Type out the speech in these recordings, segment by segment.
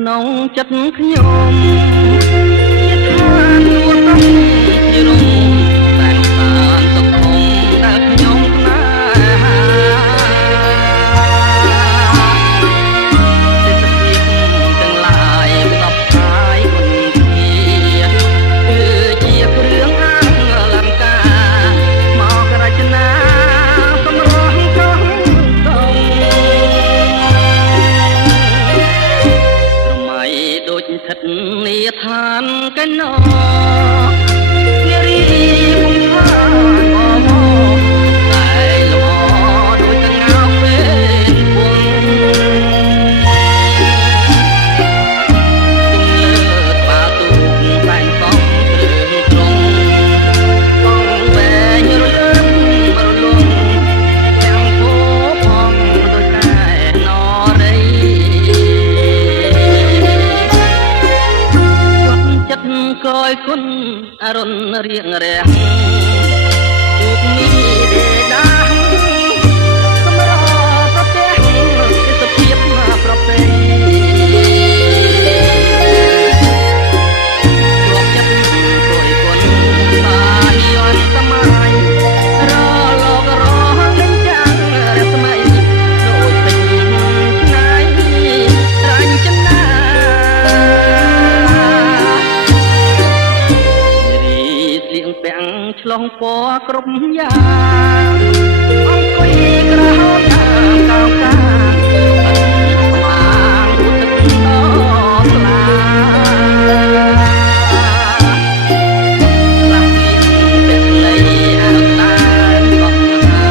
ក្នុងចិត្តខ្ញុំជាឋាននួនទៅជារំតែងសានសុខធំដែលខ្ញុំស្នេហាសេដ្ឋកិច្ចទាំងឡាយផ្សព្វផ្សាយគុណធាគឺជាគ្រឿងអលង្ការមករចនាសម្រស់កោះតងដូចស្ថិតនាឋានកែណោនារីគំផាងអមតែល្អដូចកងើពេលពងទុំលើបាទូកតែងសំគ្រឿងត្រង់កងវែងរលឹមរលងទាំងភោផងដូចតែនរីកយគុណអរុនរៀងរាំងទូកមីដេដាសម្រប្រទះទេសភាពប្រពៃជាប់ចិត្តគយគុណសាយ័នសម័យរលករលេងចាំងរស្មីដូចពេញឆ្ងាយរាញ់ចិនណាពាំងឆ្លងពណ៌គ្រប់យ៉ាងអង្គុយក្រហមតាមកោកាស្មាងរូបទឹកដ៏ថ្លាស្លាប់លៀងពេលលៃអរតានកោះណា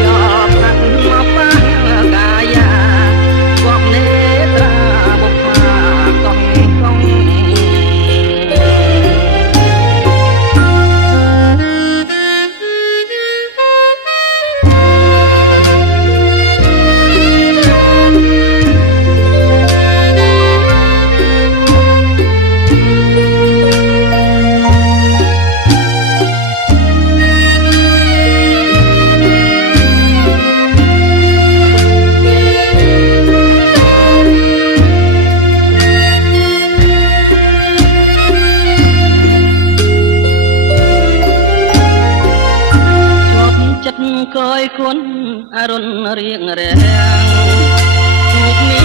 យកប្រាក់មកប៉ះកាយាគប់នេត្រាបុប្ផាកោះកងកយគុណអរុនរៀងរាំងទូកមី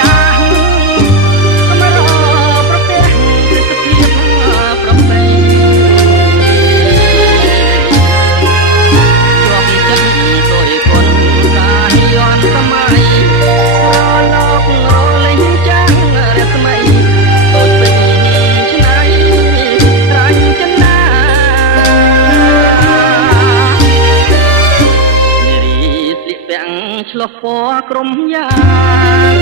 ដាសម្រប្រទះទេសភាពប្រពៃជាប់ចិត្តកយគុណសាយ័នសម័យរលករលេងចាំងរស្មីដូចពេញឆ្នៃរាញ់ចិនណាឆ្លោះពណ៌ក្រុមយ៉ាង